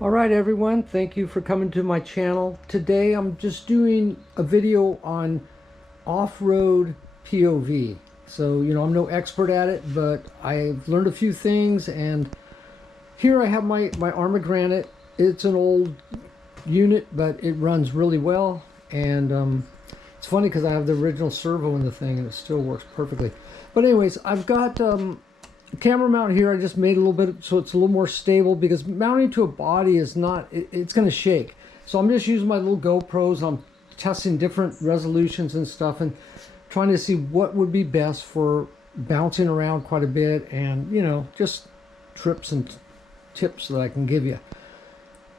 All right, everyone, thank you for coming to my channel. Today I'm just doing a video on off-road POV. So, I'm no expert at it, but I've learned a few things, and here I have my Armor Granite. It's an old unit, but it runs really well, and it's funny because I have the original servo in the thing and it still works perfectly. But anyways, I've got camera mount here. I just made a little bit so it's a little more stable, because mounting to a body is not, it's going to shake. So I'm just using my little GoPros. I'm testing different resolutions and stuff and trying to see what would be best for bouncing around quite a bit, and just trips and tips that I can give you.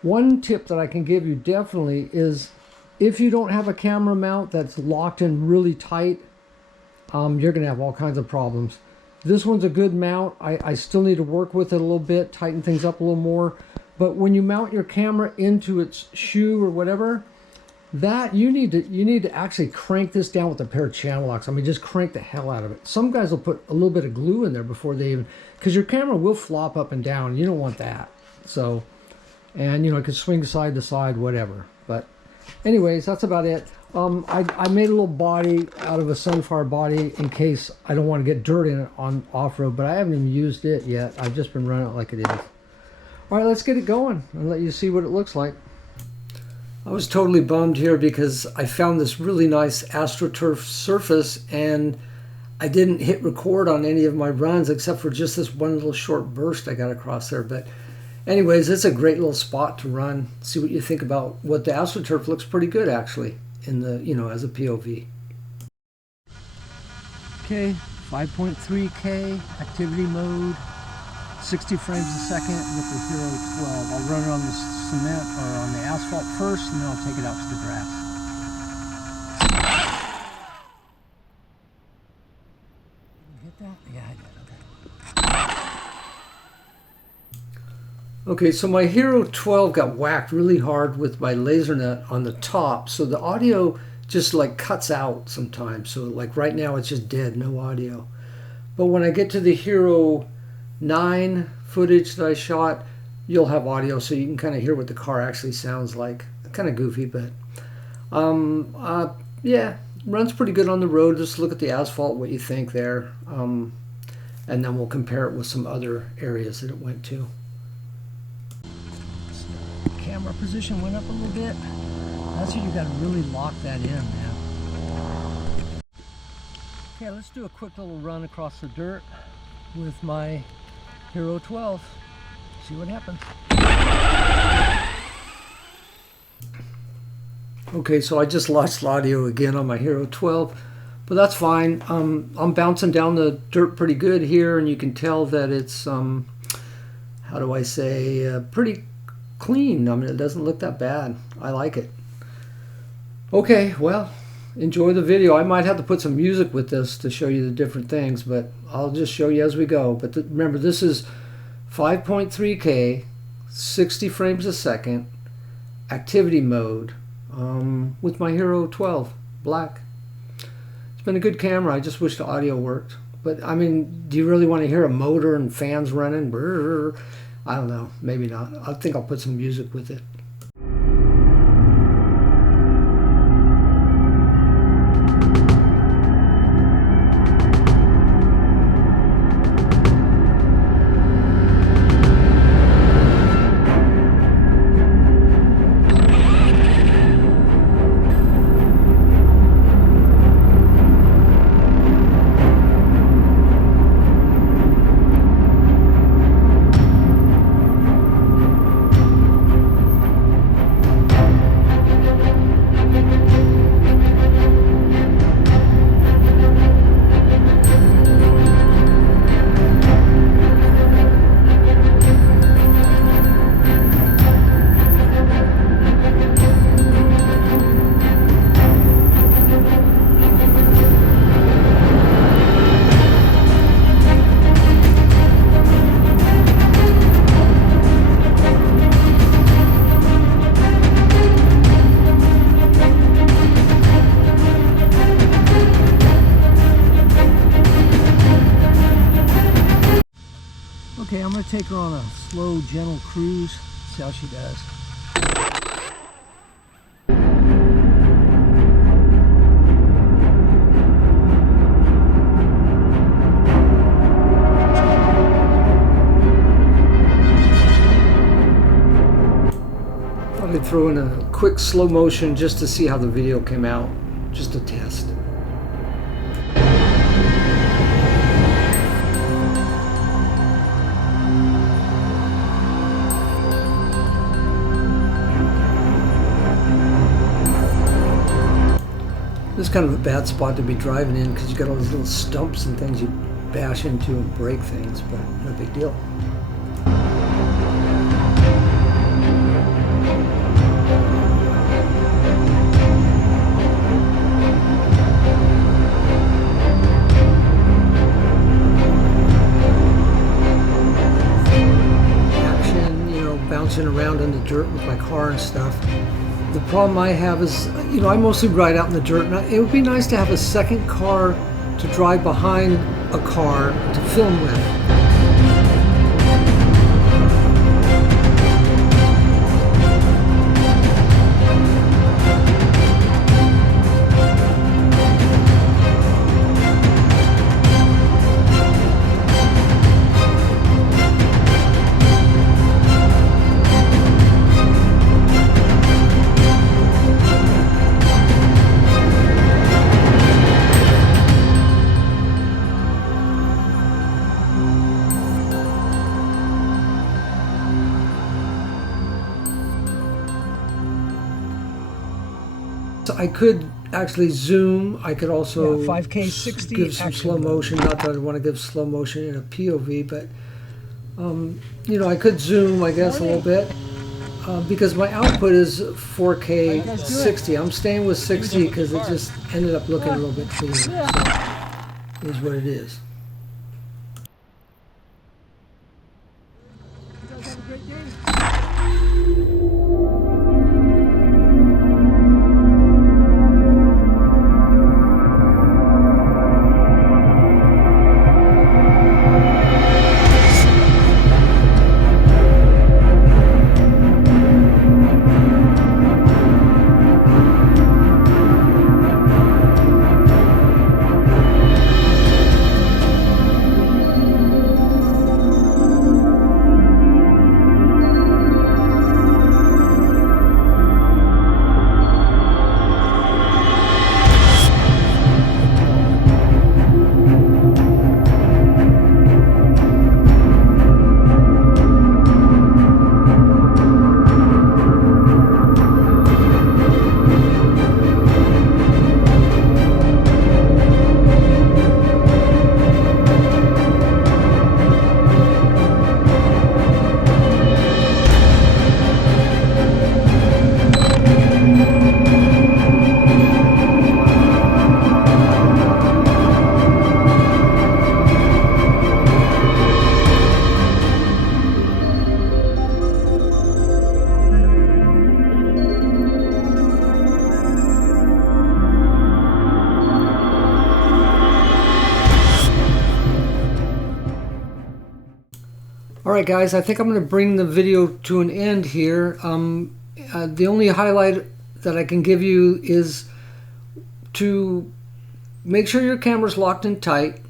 One tip that I can give you definitely is, if you don't have a camera mount that's locked in really tight, you're going to have all kinds of problems. This one's a good mount. I still need to work with it a little bit, tighten things up a little more. But when you mount your camera into its shoe or whatever, that you need to actually crank this down with a pair of channel locks. I mean, just crank the hell out of it. Some guys will put a little bit of glue in there before they even, because your camera will flop up and down. You don't want that. So, and it can swing side to side, whatever. But anyways, that's about it. I made a little body out of a Sunfire body in case I don't want to get dirt in it on off-road, but I haven't even used it yet. I've just been running it like it is. All right, let's get it going and let you see what it looks like. I was totally bummed here because I found this really nice AstroTurf surface and I didn't hit record on any of my runs except for just this one little short burst I got across there. But anyways, it's a great little spot to run. See what you think about what the AstroTurf looks pretty good actually in the, as a POV. Okay, 5.3K activity mode, 60 frames a second with the Hero 12. I'll run it on the cement or on the asphalt first, and then I'll take it out to the grass. Hit that? Yeah, I did. Okay, so my Hero 12 got whacked really hard with my laser nut on the top, so the audio just like cuts out sometimes. So like right now it's just dead, no audio. But when I get to the Hero 9 footage that I shot, you'll have audio, so you can kind of hear what the car actually sounds like. Kind of goofy, but yeah, runs pretty good on the road. Just look at the asphalt, what you think there, and then we'll compare it with some other areas that it went to. Camera position went up a little bit. That's where you got to really lock that in, man. Okay, let's do a quick little run across the dirt with my Hero 12. See what happens. Okay, so I just lost audio again on my Hero 12, but that's fine. I'm bouncing down the dirt pretty good here, and you can tell that it's how do I say, pretty clean. I mean, it doesn't look that bad. I like it. Okay, well, enjoy the video. I might have to put some music with this to show you the different things, but I'll just show you as we go. But remember, this is 5.3K, 60 frames a second, activity mode, with my Hero 12 Black. It's been a good camera. I just wish the audio worked. But I mean, do you really want to hear a motor and fans running? Brrr. I don't know, maybe not. I think I'll put some music with it. Okay, I'm going to take her on a slow, gentle cruise, See how she does. Thought I'd throw in a quick slow motion just to see how the video came out, just a test. This is kind of a bad spot to be driving in because you got all these little stumps and things you bash into and break things, but no big deal. Action, you know, bouncing around in the dirt with my car and stuff. The problem I have is, you know, I mostly ride out in the dirt, and it would be nice to have a second car to drive behind a car to film with. So I could actually zoom. I could also 5K 60 give some slow motion. Not that I want to give slow motion in a POV, but you know, I could zoom, I guess, a little bit because my output is 4K 60. I'm staying with 60 because it just ended up looking a little bit cleaner. So it is what it is. You guys have a great day. Alright guys, I think I'm going to bring the video to an end here. The only highlight that I can give you is to make sure your camera's locked in tight.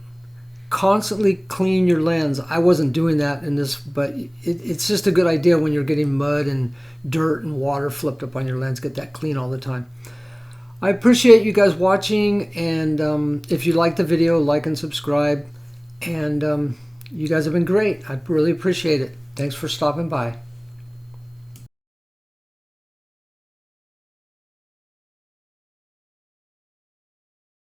Constantly clean your lens. I wasn't doing that in this, but it's just a good idea when you're getting mud and dirt and water flipped up on your lens. Get that clean all the time. I appreciate you guys watching, and if you like the video, like and subscribe. And you guys have been great. I really appreciate it. Thanks for stopping by.